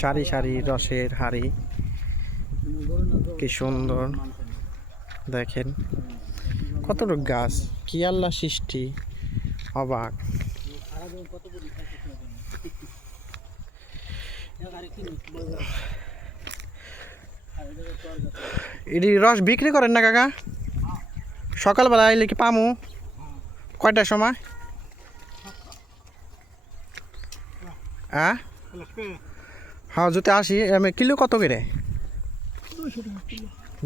সারি সারি রসের হাড়ি, কি সুন্দর দেখেন। কতটুকু গাছ, কি আল্লাহ সৃষ্টি, অবাক। এটি রস বিক্রি করেন না কাকা? সকালবেলা আইলে কি পামু? কয়টার সময়? হ্যাঁ হ্যাঁ, যদি আসি আমি কিলো কত করে?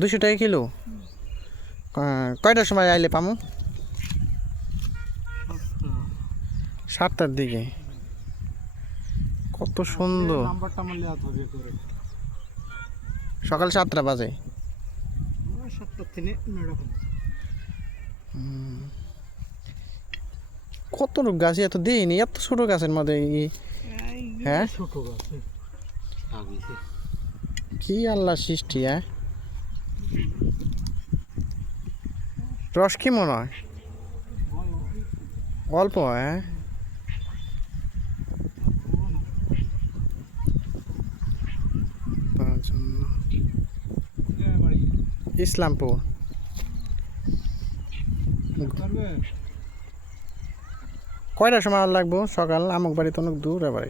200 টাকা কিলো। কয়টার সময় আইলে পামু? 7টার দিকে। কত সুন্দর। সকাল 7টা বাজে। কত গাছ এত দিইনি, এত ছোট গাছের মধ্যে। হ্যাঁ, কি আল্লাহ সৃষ্টি। হ্যাঁ, রস কি মনে হয় অল্প? হ্যাঁ, ইসলামপুর। কয়টার সময় লাগবো? সকাল আমুক বাড়ি তো অনেক দূর। আবার